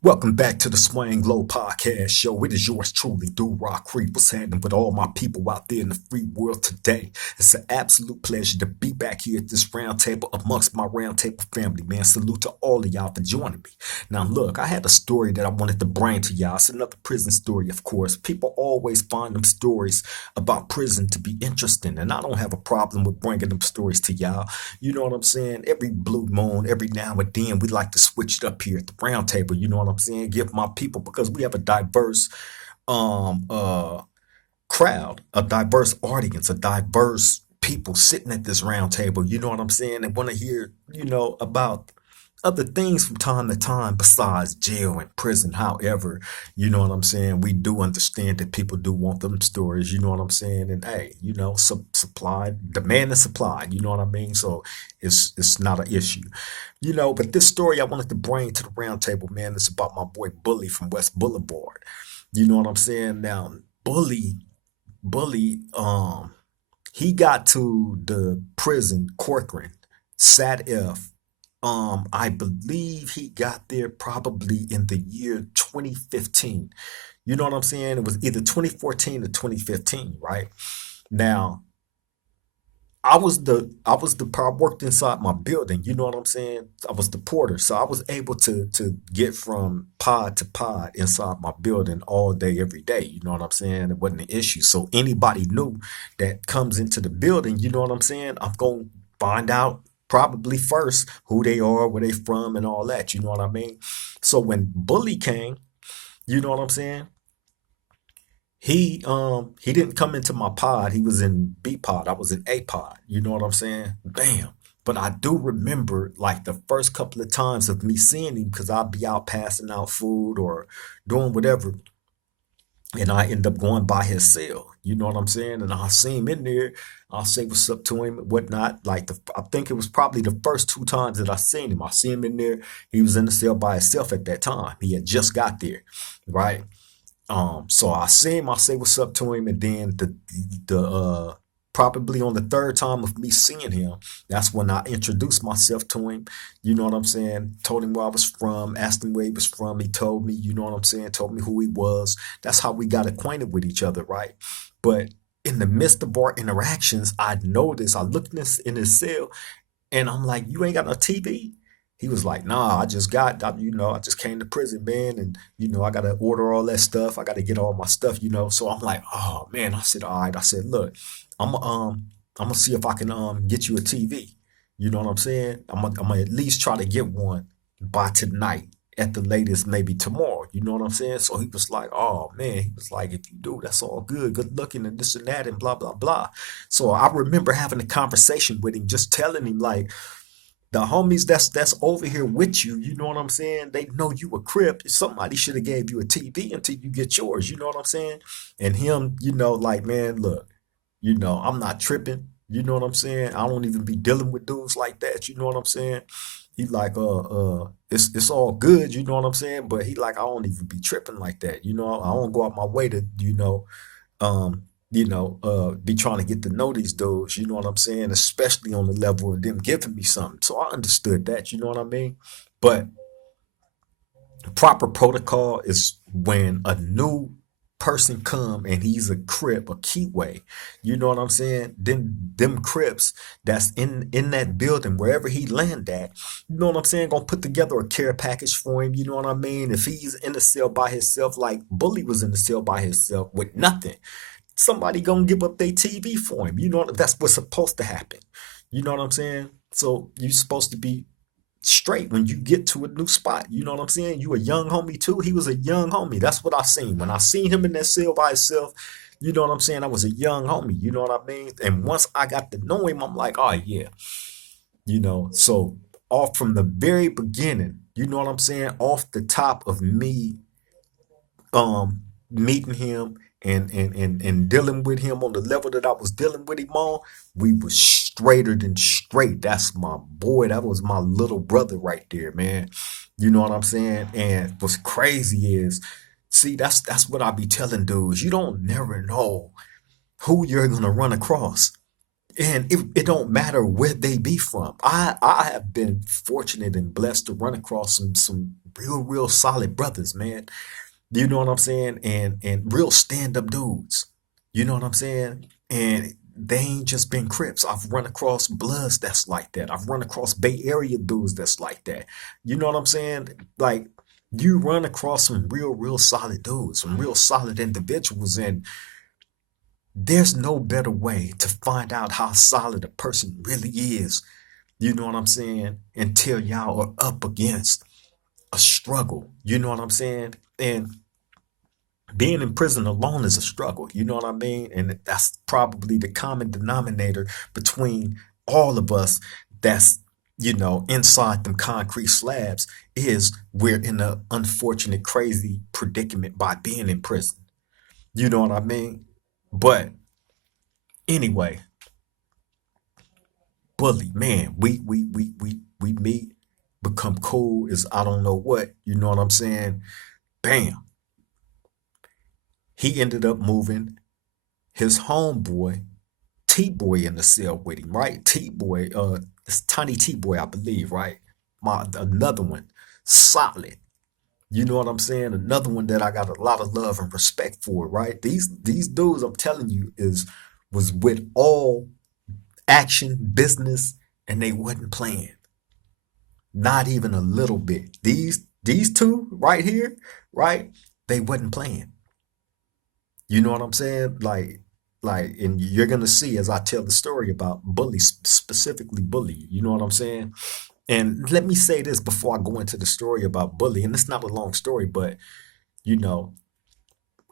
Welcome back to the Swang Low Podcast Show. It is yours truly, Boulevard Crip. What's happening with all my people out there in the free world today? It's an absolute pleasure to be back here at this round table amongst my round table family, man. Salute to all of y'all for joining me. Now, look, I had a story that I wanted to bring to y'all. It's another prison story, of course. People always find them stories about prison to be interesting, and I don't have a problem with bringing them stories to y'all. You know what I'm saying? Every blue moon, every now and then, we like to switch it up here at the round table. You know what I'm saying? Give my people, because we have a diverse um uh crowd, a diverse audience, a diverse people sitting at this round table. You know what I'm saying? And want to hear, about other things from time to time besides jail and prison. However, you know what I'm saying? We do understand that people do want them stories. You know what I'm saying? And hey, supply, demand and supply. You know what I mean? So it's not an issue. But this story I wanted to bring to the round table, man, it's about my boy Bully from West Boulevard. You know what I'm saying? Now, Bully, he got to the prison, Corcoran, Sat F. I believe he got there probably in the year 2015. You know what I'm saying? It was either 2014 or 2015, right? Now, I worked inside my building, you know what I'm saying? I was the porter, so I was able to get from pod to pod inside my building all day, every day. You know what I'm saying? It wasn't an issue. So anybody new that comes into the building, you know what I'm saying? I'm gonna find out probably first who they are, where they from, and all that. You know what I mean? So when Bully came, you know what I'm saying? He didn't come into my pod. He was in B pod. I was in A pod. You know what I'm saying? Bam. But I do remember like the first couple of times of me seeing him, because I'd be out passing out food or doing whatever, and I end up going by his cell. You know what I'm saying? And I'll see him in there. I'll say what's up to him and whatnot. I think it was probably the first two times that I seen him. I see him in there. He was in the cell by himself at that time. He had just got there, right? So I see him, I say what's up to him, and then the probably on the third time of me seeing him, that's when I introduced myself to him. You know what I'm saying? Told him where I was from, asked him where he was from. He told me, you know what I'm saying, told me who he was. That's how we got acquainted with each other, right? But in the midst of our interactions, I noticed, I looked in his cell, and I'm like, you ain't got no TV? He was like, nah, I just came to prison, man. And, I got to order all that stuff. I got to get all my stuff. So I'm like, oh, man. I said, all right. I said, look, I'm going to see if I can, get you a TV. You know what I'm saying? I'm gonna at least try to get one by tonight, at the latest, maybe tomorrow. You know what I'm saying? So he was like, oh, man. He was like, if you do, that's all good. Good looking and this and that and blah, blah, blah. So I remember having a conversation with him, just telling him, like, the homies that's over here with you, you know what I'm saying? They know you a Crip. Somebody should have gave you a TV until you get yours, you know what I'm saying? And him, like, man, look, I'm not tripping. You know what I'm saying? I don't even be dealing with dudes like that. You know what I'm saying? He like, it's all good. You know what I'm saying? But he like, I don't even be tripping like that. I don't go out my way to, be trying to get to know these dudes, you know what I'm saying? Especially on the level of them giving me something. So I understood that, you know what I mean? But proper protocol is when a new person come and he's a Crip, a keyway, you know what I'm saying? Then them Crips that's in that building, wherever he land at, you know what I'm saying, gonna put together a care package for him, you know what I mean? If he's in the cell by himself, like Bully was in the cell by himself with nothing, somebody gonna give up their TV for him. You know, that's what's supposed to happen. You know what I'm saying? So you're supposed to be straight when you get to a new spot. You know what I'm saying? You a young homie too. He was a young homie. That's what I seen. When I seen him in that cell by himself, you know what I'm saying? I was a young homie. You know what I mean? And once I got to know him, I'm like, oh yeah. So off from the very beginning, you know what I'm saying? Off the top of me meeting him and dealing with him on the level that I was dealing with him on, we was straighter than straight. That's my boy. That was my little brother right there, man. You know what I'm saying? And what's crazy is, see, that's what I be telling dudes. You don't never know who you're gonna run across. And it don't matter where they be from. I have been fortunate and blessed to run across some real solid brothers, man. You know what I'm saying? And real stand-up dudes. You know what I'm saying? And they ain't just been Crips. I've run across Bloods that's like that. I've run across Bay Area dudes that's like that. You know what I'm saying? Like you run across some real solid dudes, some real solid individuals, and there's no better way to find out how solid a person really is. You know what I'm saying? Until y'all are up against a struggle. You know what I'm saying? And being in prison alone is a struggle. You know what I mean? And that's probably the common denominator between all of us that's, inside them concrete slabs is we're in an unfortunate, crazy predicament by being in prison. You know what I mean? But anyway, Bully, man, we meet, become cool is I don't know what, you know what I'm saying? Bam. He ended up moving his homeboy, T-Boy in the cell with him, right? T-Boy, it's Tiny T-Boy, I believe, right? Another one, solid. You know what I'm saying? Another one that I got a lot of love and respect for, right? These dudes, I'm telling you, was with all action, business, and they wasn't playing. Not even a little bit. These two right here, right? They wasn't playing. You know what I'm saying? And you're gonna see as I tell the story about Bully, specifically Bully. You know what I'm saying? And let me say this before I go into the story about Bully, and it's not a long story, but you know,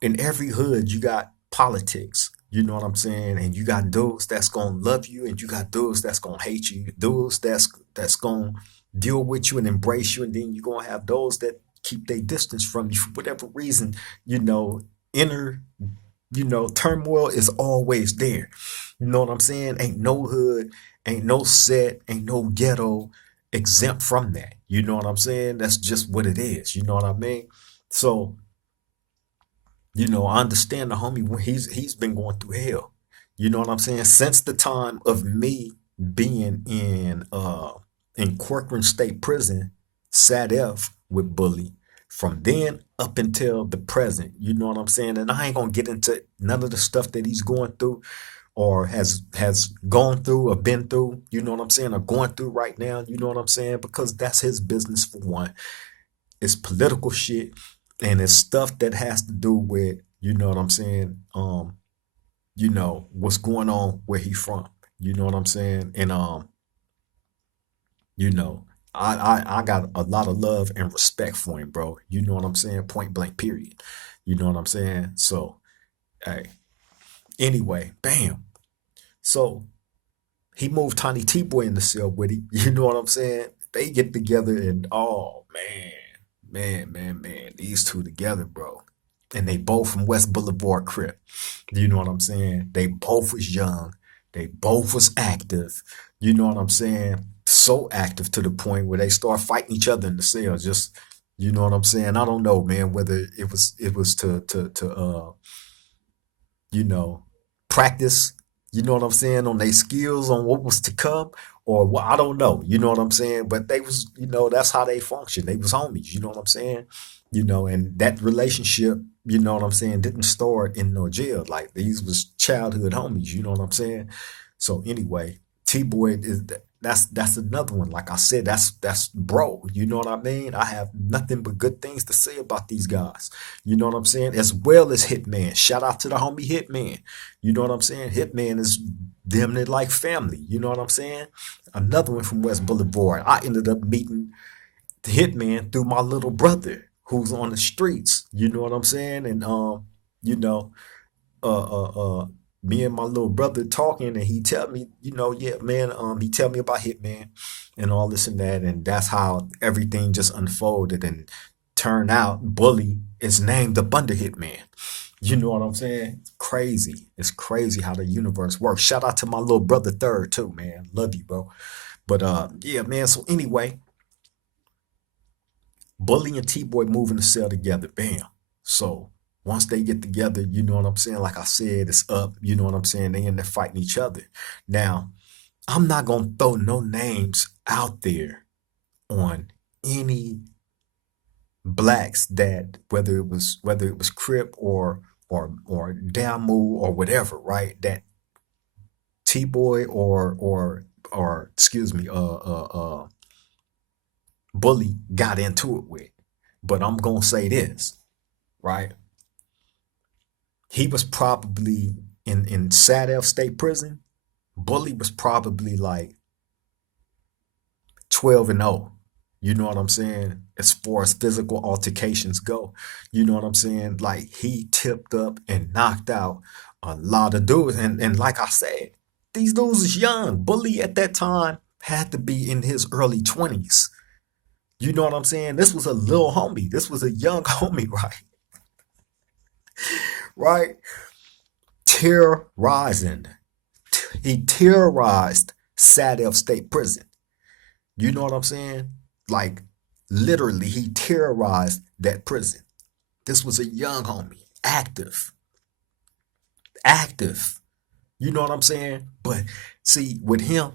in every hood you got politics. You know what I'm saying? And you got those that's gonna love you, and you got those that's gonna hate you. Those that's gonna deal with you and embrace you, and then you're gonna have those that keep their distance from you for whatever reason. You know, inner turmoil is always there. You know what I'm saying? Ain't no hood, ain't no set, ain't no ghetto exempt from that. You know what I'm saying? That's just what it is. You know what I mean? So, I understand the homie when he's been going through hell. You know what I'm saying? Since the time of me being in Corcoran State Prison, SADF with Bully, from then up until the present, you know what I'm saying? And I ain't gonna get into none of the stuff that he's going through or has gone through or been through, you know what I'm saying, or going through right now, you know what I'm saying? Because that's his business for one. It's political shit and it's stuff that has to do with, you know what I'm saying, what's going on where he from. You know what I'm saying? And you know, I got a lot of love and respect for him, bro. You know what I'm saying? Point blank, period. You know what I'm saying? So, hey, anyway, bam. So he moved Tiny T Boy in the cell with him. You know what I'm saying? They get together and oh man, these two together, bro. And they both from West Boulevard Crip. You know what I'm saying? They both was young. They both was active. You know what I'm saying? So active to the point where they start fighting each other in the cell. Just you know what I'm saying? I don't know, man, whether it was to you know, practice, you know what I'm saying, on their skills on what was to come, or well, I don't know, you know what I'm saying? But they was, that's how they function. They was homies, you know what I'm saying? And that relationship, you know what I'm saying, didn't start in no jail. Like these was childhood homies, you know what I'm saying? So anyway, T-Boy is that's another one. Like I said, that's bro. You know what I mean? I have nothing but good things to say about these guys. You know what I'm saying? As well as Hitman. Shout out to the homie Hitman. You know what I'm saying? Hitman is damn near like family. You know what I'm saying? Another one from West Boulevard. I ended up meeting the Hitman through my little brother who's on the streets. You know what I'm saying? And you know, uh, uh, uh, me and my little brother talking, and he tell me, yeah, man, he tell me about Hitman and all this and that, and that's how everything just unfolded and turned out. Bully is named up under Hitman. You know what I'm saying? It's crazy. It's crazy how the universe works. Shout out to my little brother Third too, man. Love you, bro. But yeah, man. So anyway, Bully and T Boy moving the cell together. Bam. So Once they get together, you know what I'm saying? Like I said, it's up, you know what I'm saying? They in there fighting each other. Now, I'm not gonna throw no names out there on any blacks that whether it was Crip or Damu or whatever, right? That T Boy or excuse me, Bully got into it with. But I'm gonna say this, right? He was probably in Sad State Prison. Bully was probably like 12 and 0. You know what I'm saying? As far as physical altercations go, you know what I'm saying? Like he tipped up and knocked out a lot of dudes. And like I said, these dudes is young. Bully at that time had to be in his early 20s. You know what I'm saying? This was a little homie. This was a young homie, right? Right? Terrorizing. He terrorized Sad State Prison. You know what I'm saying? Like, literally, he terrorized that prison. This was a young homie, active, active. You know what I'm saying? But see, with him,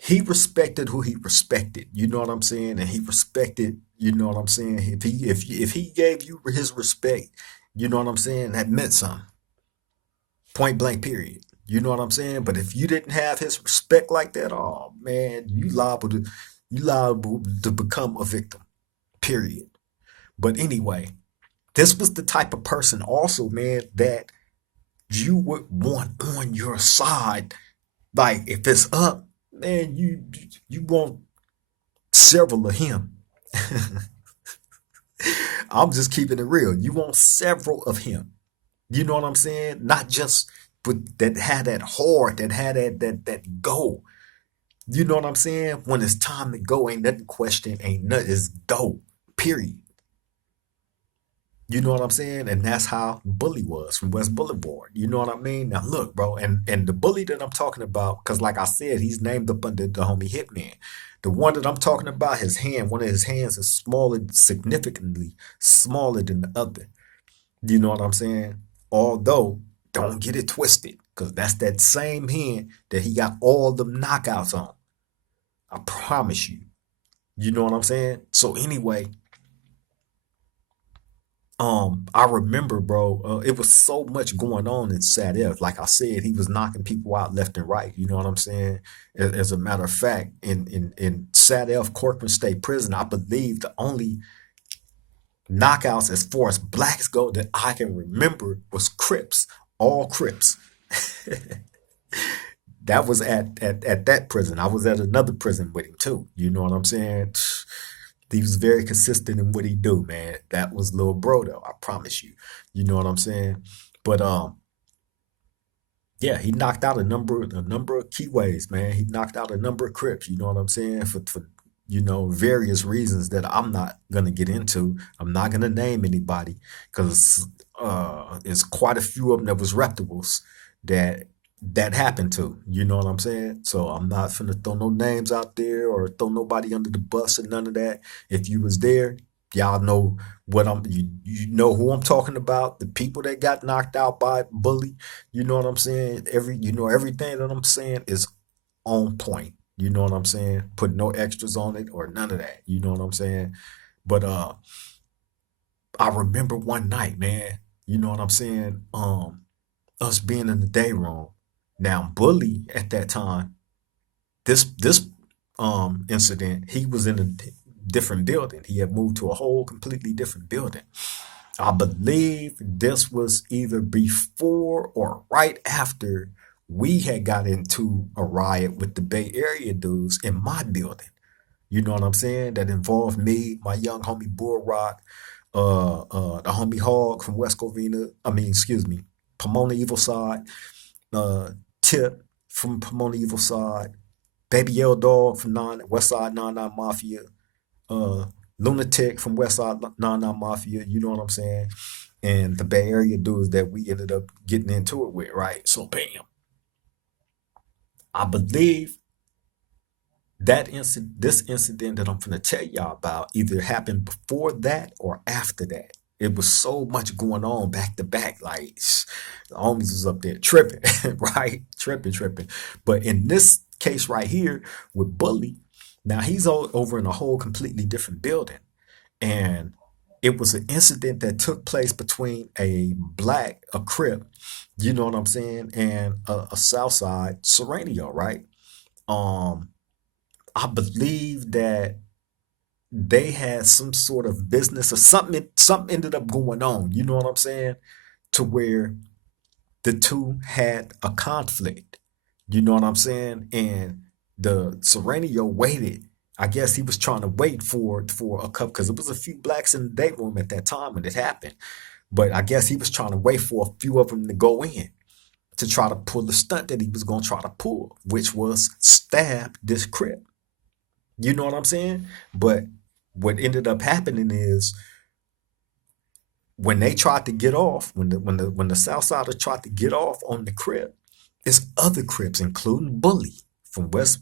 he respected who he respected. You know what I'm saying? And he respected, you know what I'm saying? If he gave you his respect, you know what I'm saying? That meant something. Point blank, period. You know what I'm saying? But if you didn't have his respect like that, oh man, you liable to become a victim. Period. But anyway, this was the type of person also, man, that you would want on your side. Like if it's up, man, you want several of him. I'm just keeping it real. You want several of him. You know what I'm saying? Not just but that had that heart, that had that go. You know what I'm saying? When it's time to go, ain't nothing question, ain't nothing, it's go. Period. You know what I'm saying? And that's how Bully was from West Boulevard. You know what I mean? Now look, bro, and the bully that I'm talking about, because like I said, he's named up under the homie Hitman. The one that I'm talking about, his hand, one of his hands is smaller, significantly smaller than the other. You know what I'm saying? Although, don't get it twisted, because that's that same hand that he got all them knockouts on. I promise you. You know what I'm saying? So anyway, I remember, bro, it was so much going on in Sad F. Like I said, he was knocking people out left and right. You know what I'm saying? As a matter of fact, in Sad F Corcoran State Prison, I believe the only knockouts as far as blacks go that I can remember was Crips, all Crips. That was at that prison. I was at another prison with him too. You know what I'm saying? He was very consistent in what he do, man. That was little bro though. I promise you. You know what I'm saying? But yeah, he knocked out a number of keyways, man. He knocked out a number of Crips. You know what I'm saying? For various reasons that I'm not gonna get into. I'm not gonna name anybody because it's quite a few of them that was reputables that that happened to. You know what I'm saying? So I'm not finna throw no names out there or throw nobody under the bus or none of that. If you was there, y'all know you know who I'm talking about. The people that got knocked out by Bully. You know what I'm saying? Everything that I'm saying is on point. You know what I'm saying? Put no extras on it or none of that. You know what I'm saying? But I remember one night, man. You know what I'm saying? Us being in the day room. Now, Bully at that time, this incident, he was in a different building. He had moved to a whole completely different building. I believe this was either before or right after we had got into a riot with the Bay Area dudes in my building. You know what I'm saying? That involved me, my young homie Bull Rock, the homie Hog from West Covina. I mean, excuse me, Pomona Evil Side, uh, Tip from Pomona Evil Side, Baby L Dog from West Side 99 Mafia, uh, Lunatic from West Side 99 Mafia. You know what I'm saying? And the Bay Area dudes that we ended up getting into it with, right? So, bam. I believe this incident that I'm going to tell y'all about either happened before that or after that. It was so much going on back to back. Like the homies was up there tripping, right? Tripping. But in this case right here with Bully, now he's over in a whole completely different building. And it was an incident that took place between a Crip, you know what I'm saying, and a Southside Serenio, right? Um, I believe that they had some sort of business or something. Something ended up going on. You know what I'm saying? To where the two had a conflict. You know what I'm saying? And the Serenio waited. I guess he was trying to wait for a couple because it was a few blacks in the day room at that time when it happened. But I guess he was trying to wait for a few of them to go in to try to pull the stunt that he was going to try to pull, which was stab this Crip. You know what I'm saying? But what ended up happening is when they tried to get off, when the Southsiders tried to get off on the Crip, it's other Crips, including Bully from West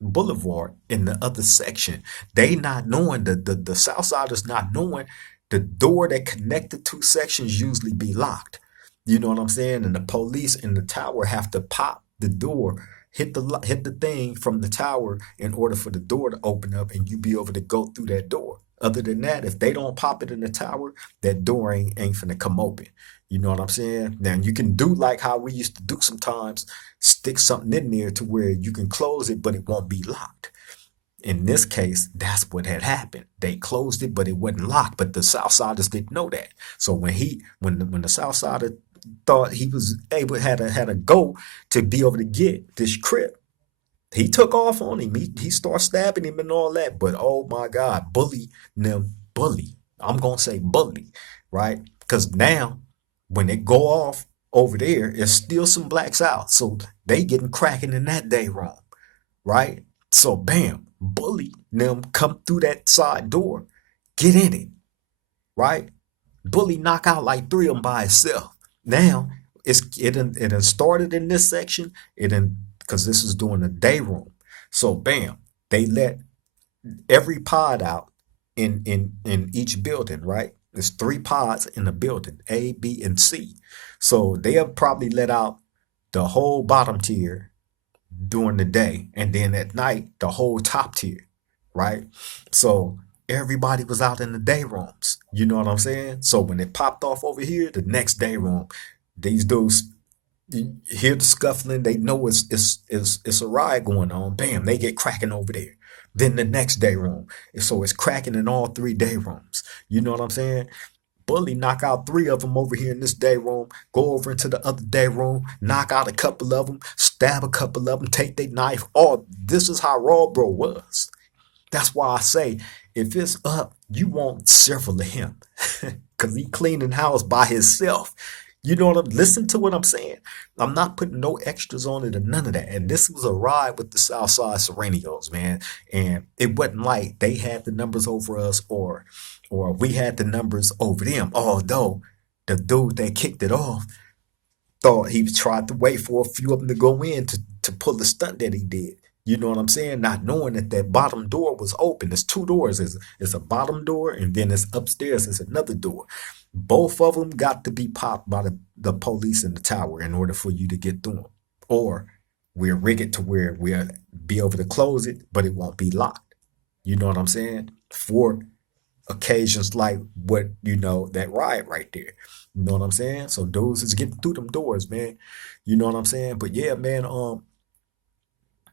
Boulevard in the other section. They not knowing the Southsiders not knowing the door that connected two sections usually be locked. You know what I'm saying? And the police in the tower have to pop the door, hit the thing from the tower in order for the door to open up and you be able to go through that door. Other than that, if they don't pop it in the tower, that door ain't finna come open. You know what I'm saying? Now you can do like how we used to do sometimes, stick something in there to where you can close it, but it won't be locked. In this case, that's what had happened. They closed it, but it wasn't locked. But the Southsiders didn't know that. So when the Southsider thought he was able had a go to be able to get this Crip, he took off on him. He started stabbing him and all that. But oh my God, bully. I'm gonna say bully, right? Because now when they go off over there, there's still some blacks out. So they getting cracking in that day room, right? So bam, bully them come through that side door, get in it, right? Bully knock out like three of them by itself. Now it done started in this section. It done because this is doing the day room. So bam, they let every pod out in each building, right? There's three pods in the building, A, B, and C. So they have probably let out the whole bottom tier during the day, and then at night the whole top tier, right? So everybody was out in the day rooms. You know what I'm saying? So when it popped off over here, the next day room, these dudes you hear the scuffling, they know it's a riot going on. Bam, they get cracking over there. Then the next day room. So it's cracking in all three day rooms. You know what I'm saying? Bully knock out three of them over here in this day room, go over into the other day room, knock out a couple of them, stab a couple of them, take their knife. Oh, this is how Raw Bro was. That's why I say, if it's up, you want several of him. Because he cleaning house by himself. You know what listen to what I'm saying. I'm not putting no extras on it or none of that. And this was a ride with the Southside Serenios, man. And it wasn't like they had the numbers over us or we had the numbers over them. Although the dude that kicked it off thought he tried to wait for a few of them to go in to pull the stunt that he did. You know what I'm saying? Not knowing that that bottom door was open. There's two doors. It's a bottom door, and then it's upstairs. It's another door. Both of them got to be popped by the police in the tower in order for you to get through them. Or we'll rig it to where we'll be able to close it, but it won't be locked. You know what I'm saying? For occasions like what, that riot right there. You know what I'm saying? So dudes is getting through them doors, man. You know what I'm saying? But yeah, man,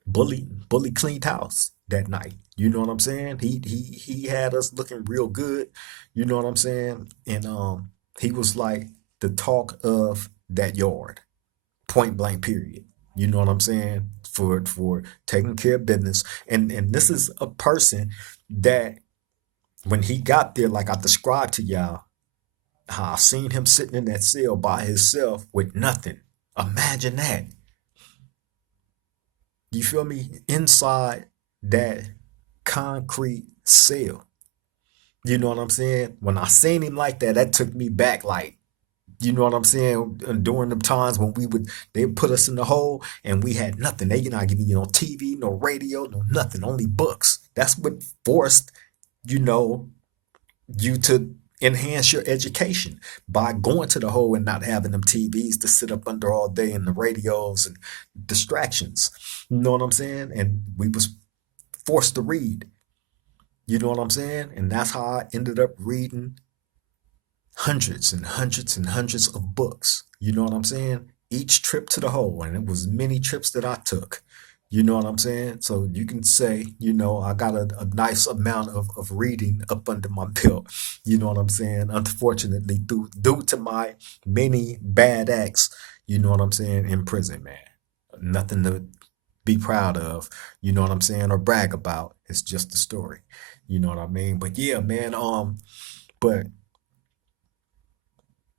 Bully cleaned house that night. You know what I'm saying? He had us looking real good. You know what I'm saying? And he was like the talk of that yard, point blank period. You know what I'm saying? For taking care of business. And this is a person that when he got there, like I described to y'all, how I seen him sitting in that cell by himself with nothing. Imagine that. You feel me? Inside that concrete cell. You know what I'm saying? When I seen him like that, that took me back. Like, you know what I'm saying? During the times when they would put us in the hole and we had nothing. They not giving you no TV, no radio, no nothing, only books. That's what forced, you know, you to enhance your education by going to the hole and not having them TVs to sit up under all day and the radios and distractions. You know what I'm saying? And we was forced to read. You know what I'm saying? And that's how I ended up reading hundreds and hundreds and hundreds of books. You know what I'm saying? Each trip to the hole, and it was many trips that I took. You know what I'm saying? So you can say, I got a nice amount of reading up under my belt. You know what I'm saying? Unfortunately, due to my many bad acts, you know what I'm saying, in prison, man. Nothing to be proud of, you know what I'm saying, or brag about. It's just a story. You know what I mean? But yeah, man, but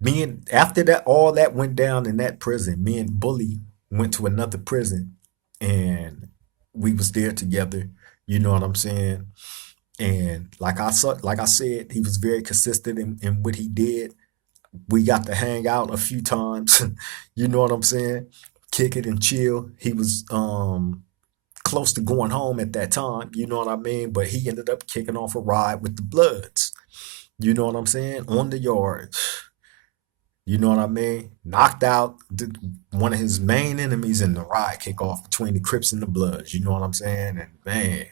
me and after that all that went down in that prison, me and Bully went to another prison and we was there together. You know what I'm saying? And like I said, he was very consistent in what he did. We got to hang out a few times. You know what I'm saying? Kick it and chill. He was close to going home at that time, you know what I mean? But he ended up kicking off a ride with the Bloods. You know what I'm saying? On the yard. You know what I mean? Knocked out one of his main enemies in the ride kickoff between the Crips and the Bloods. You know what I'm saying? And man,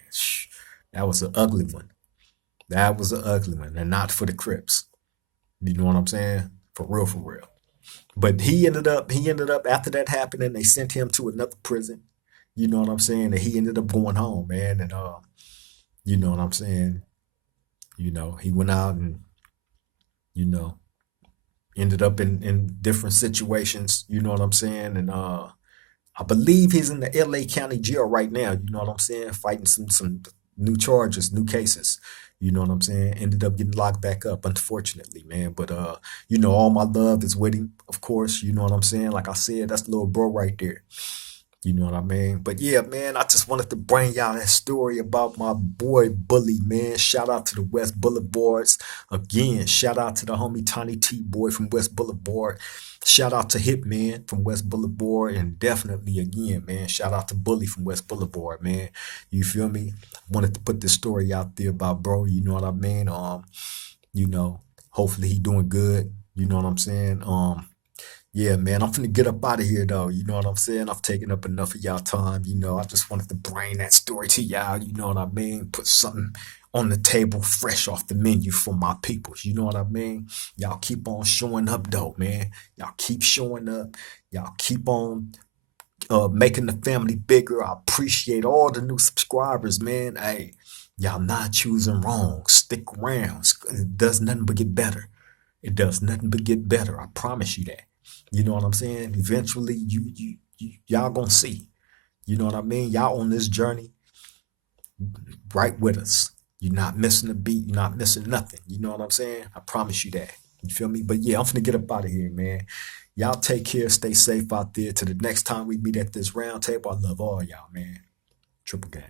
that was an ugly one. That was an ugly one, and not for the Crips. You know what I'm saying? For real, for real. But he ended up after that happened, and they sent him to another prison. You know what I'm saying? And he ended up going home, man. And you know what I'm saying? He went out and you know ended up in different situations. You know what I'm saying? And I believe he's in the LA County jail right now. You know what I'm saying? Fighting some new charges, new cases. You know what I'm saying? Ended up getting locked back up, unfortunately, man. But all my love is with him, of course. You know what I'm saying? Like I said, that's little bro right there. You know what I mean? But yeah, man, I just wanted to bring y'all that story about my boy Bully, man. Shout out to the West Boulevards. Again, shout out to the homie Tiny T Boy from West Boulevard. Shout out to Hitman from West Boulevard. And definitely, again, man, shout out to Bully from West Boulevard, man. You feel me? Wanted to put this story out there about bro, you know what I mean? Hopefully he doing good. You know what I'm saying? Yeah, man, I'm finna get up out of here though. You know what I'm saying? I've taken up enough of y'all time. I just wanted to bring that story to y'all. You know what I mean? Put something on the table fresh off the menu for my peoples. You know what I mean? Y'all keep on showing up though, man. Y'all keep showing up. Y'all keep on making the family bigger. I appreciate all the new subscribers, man. Hey, y'all not choosing wrong. Stick around. It does nothing but get better. It does nothing but get better. I promise you that. You know what I'm saying? Eventually, y'all gonna see. You know what I mean? Y'all on this journey right with us. You're not missing a beat. You're not missing nothing. You know what I'm saying? I promise you that. You feel me? But yeah, I'm finna get up out of here, man. Y'all take care. Stay safe out there. Till the next time we meet at this round table, I love all y'all, man. Triple gang.